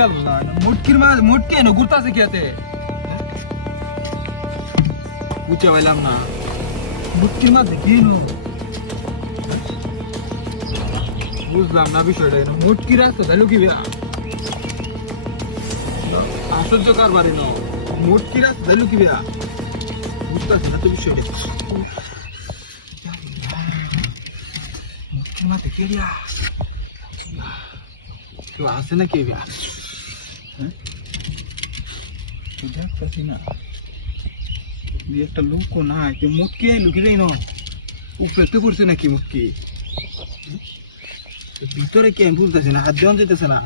আল্লাহ মুটকির মাছ মুটকি এনে ঘুরতাছে কি আতে বুঝতে পারলাম না মুটকির মাছ কি বুঝলাম না বিষয়টা মুটকি রাখতো তাহলে কি আশ্চর্য কারবারে ন মুটকি রাখতো তাহলে কি বুঝতেছি না তো বিষয়টা মুটকির মাছ কে কেউ আসে না কে দেখতেছি না একটা লোক না মুটকি লুকিয়ে ন উপরে পড়ছে নাকি মুটকি ভিতরে কে বুঝতেছে না হাত দেওয়া যেতেছে না